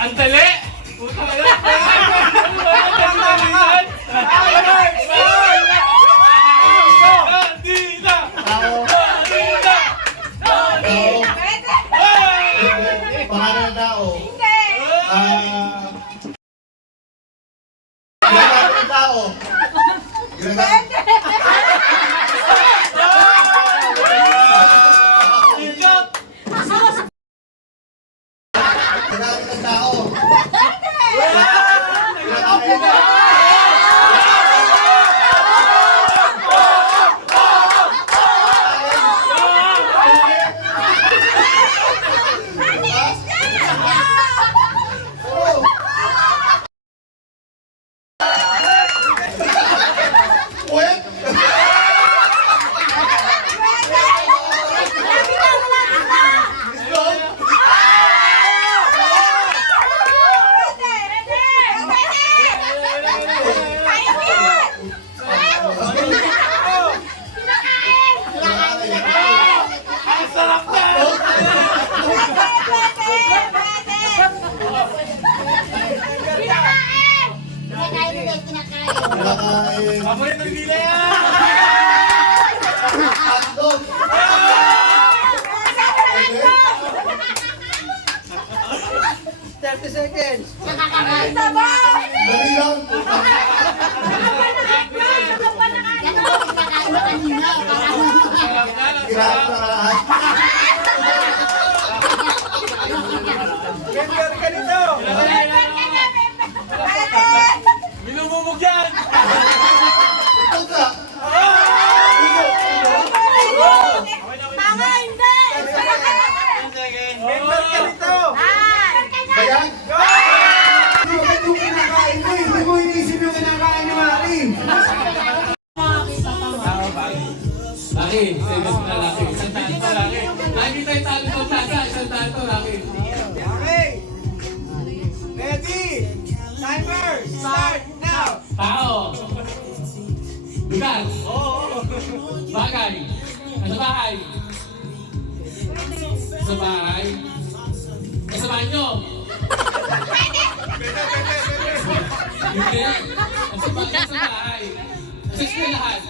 Ang dali! Puta ka lang! Dita! Dita! Pangalan ng tao. Ginagawa ng tao. Ginagawa ng tao. Paborito ng dila yan! Hotdog! 30 seconds. Dali lang! Ginagawa na lahat. Member ka nito. Minumumog yan! Ito ka! Member ka nito. Bayan? Hindi mo kinakain mo. Hindi mo inisip yung kinakain ni Mari. Laki, serious na laki. Isang daan to laki. Lagi tayo talo sa plaza, isang daan to laki. Okay. Ready? Timer. Start now. Tao. Lugar. Bagay. Sa bahay. Sa bahay. Sa banyo. Hindi. Sa bagay sa bahay. Sa eskwelahan.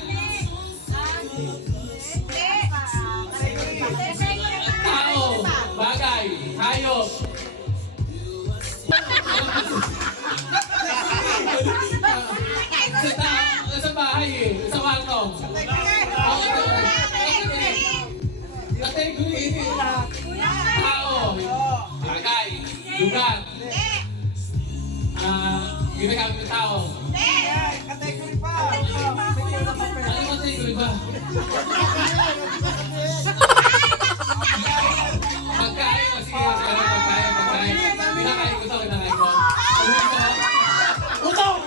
Tao. Bagay. Hayop. Sa bahay eh. Sa kwarto. Category. Tao. Bagay. Lugar. Ginagamit ng tao. Category pa. Ano category ba? Pagkain. Sige, pagkain. Pinakain ko to, pinakain ko. Utong!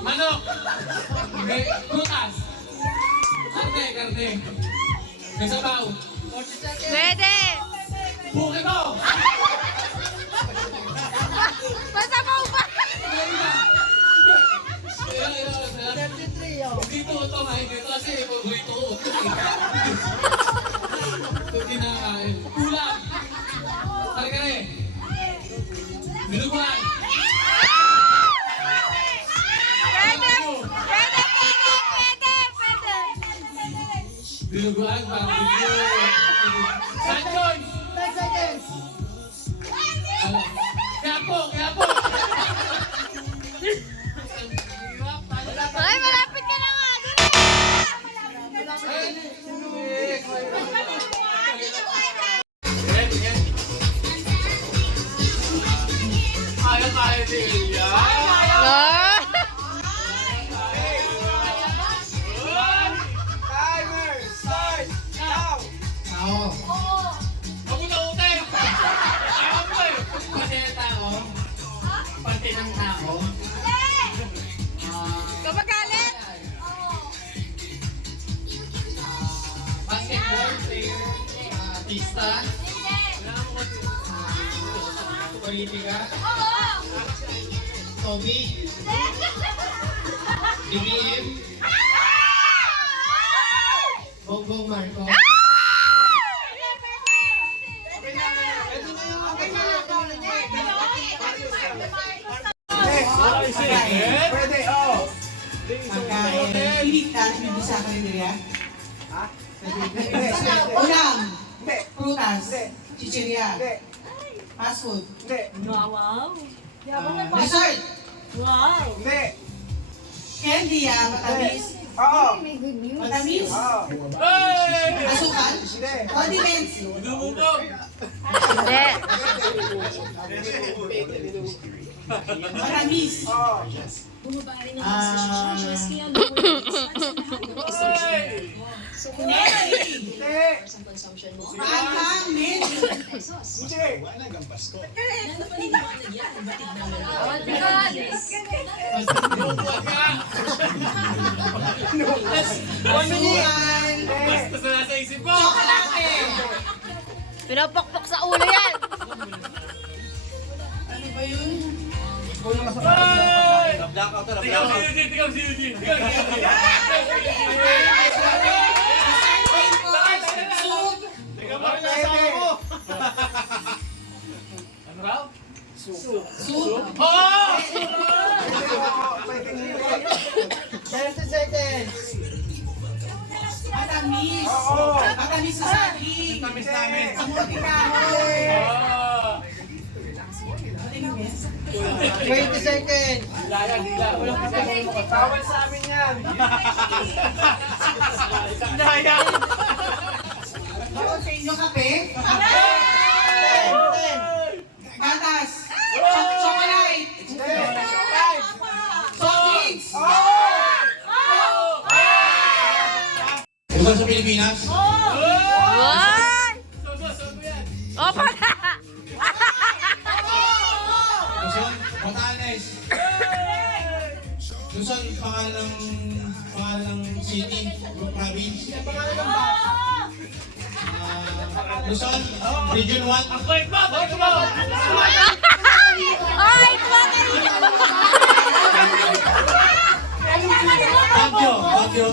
Manok! Prutas! Karne! May sabaw! Pwede! Buki mo! Masabaw pa! Dito ito nga, dito kasi ito ito kinakain. Ulam! Kare-kare! Binuguan! Pwede! Binuguan, barbecue! Sanchoy! 10 seconds. Kiyapo! Ay, malapit ka na nga! Kaya si Ilya! Timer. Start now. Tao. Ako na utay! Ayaw mo eh! Pati ng tao. Pati ng tao. Kapagalit! Basketball player. Artista. Politika. Tommy. BBM. Bongbong Marcos. Pwede, oh. Pagkain. Iligtas, may bisa ka rin niya? Ha? Ulam. Prutas. Chicheria. Fast food. Wow. Dessert. Wow. Candy, matamis. Oo. Matamis. Oo. Hey! Asukal. Condiments. Lumubog! Hindi. Matamis. Oo. Hey! Candy. Hindi. Maanghang. Mint. Hindi. Lumubog ka! Pasukan. Basta sa nasa isip ko! Chocolate. Pinapokpok sa ulo yan. Ano ba yun? Hey! Ikaw si Eugene! Ikaw si Eugene! Ikaw si Eugene! Soup. Ikaw ba rin asawa mo? Ano raw? Soup. Oo! Pwede hindi. Matamis. Oo. Matamis sa saging. Tamis namin. Kamuti kahoy. Oo! 20 seconds. Dila, dila. Walang kapatid mo. Bawal sa amin yan. Daya! Bawal sa inyo kape. Gatas. Chocolate. Hindi. Soft drinks. Lugar sa Pilipinas. What? Sobo yan. O, pala. Luzon, Batanes. Luzon, pangalang city, province. Luzon, Region 1. Ang bait mo! Bait mo! Ay, Baguio, Baguio.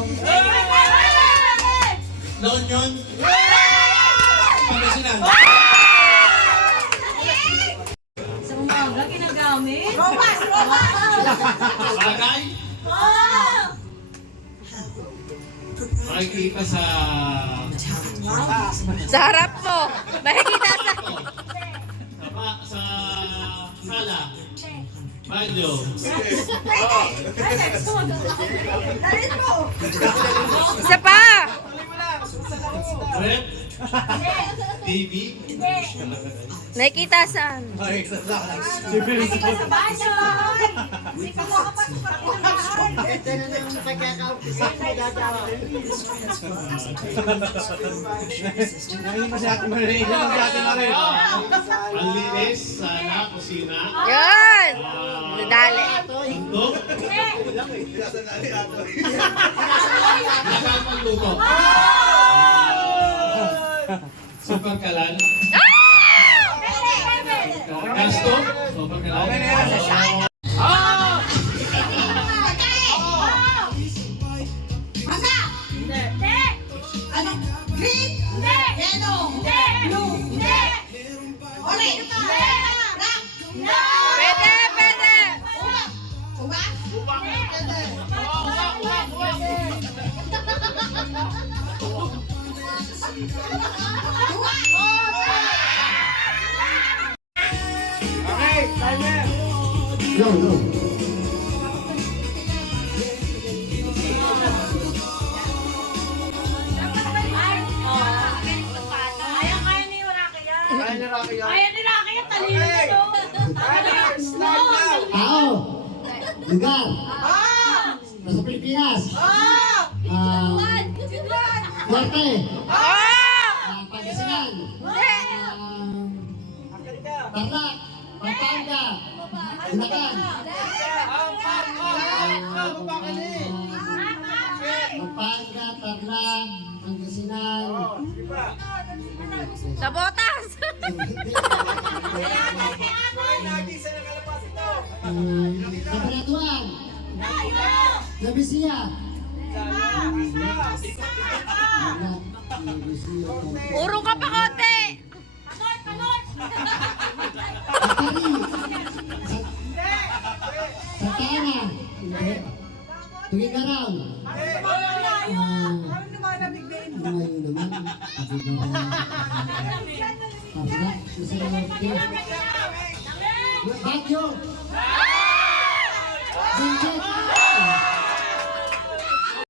La Union. Pangasinan. Sa umaga, ginagamit? Bagay. Makikita sa Sa harap mo. Makikita sa... sa sala. Banyo. Isa pa. Rep. TV. Nakikita saan? Ang linis sa kusina. Yan. Nadali. Tundok. Nakapagluto. Super kalan. Gasto. Super kalan. Ano? Green? Yellow? Blue? Orange? Black? Pwede, pwede. Ubak? Okay, timer. Go. Timer, start now. Tao. Lugar. Nasa Pilipinas. Norte. Pangasinan. Tarlac. Pampanga. Bulacan. Pampanga, Tarlac, Pangasinan. Sige pa. Sa botas. Lagi sa nakalabas ito. Cabanatuan. Nabisiya. Sana. Wala. Nabisiya. Urong ka pa konti. Atari. Santana. Hindi. Tugigaraw. Ngayon naman. Pabla. Isa na norte. Bagyo. Sinjit.